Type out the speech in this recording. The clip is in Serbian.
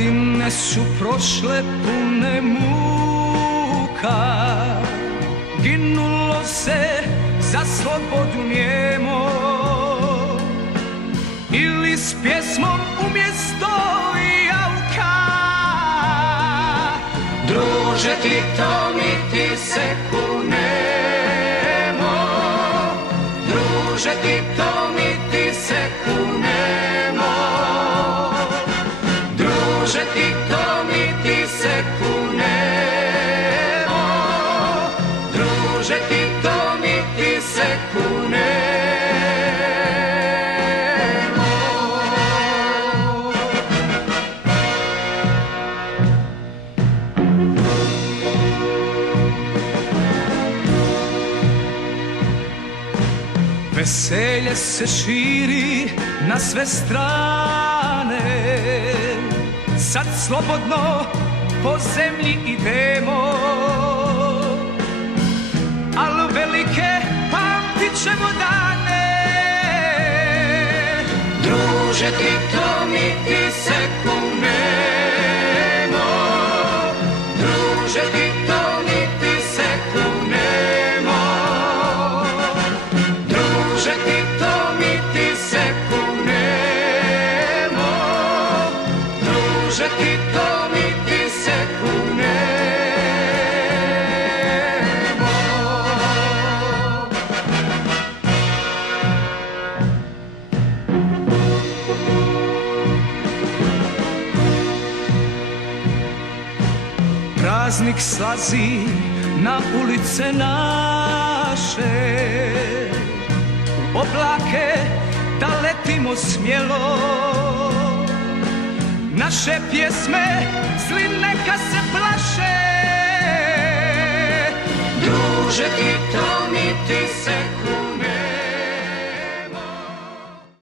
Godine su prošle pune muka, ginulo se za slobodu njemo, ili s pjesmom umjesto jauka. Druže Tito, mi ti se kunemo, druže Tito, mi ti se kunemo, druže Tito, mi ti se kunemo, druže Tito, mi ti se kunemo. Veselje se širi na sve strane, sad slobodno po zemlji idemo, al velike pamtit ćemo dane. Druže Tito, mi ti se kunemo, druže Tito, mi ti se kunemo, druže Tito, mi ti se kunemo, druže Tito, mi ti se kunemo. Praznik slazi na ulice naše, u oblake da letimo smjelo, naše pjesme zli neka se plaše. Druže Tito, mi ti se kunemo,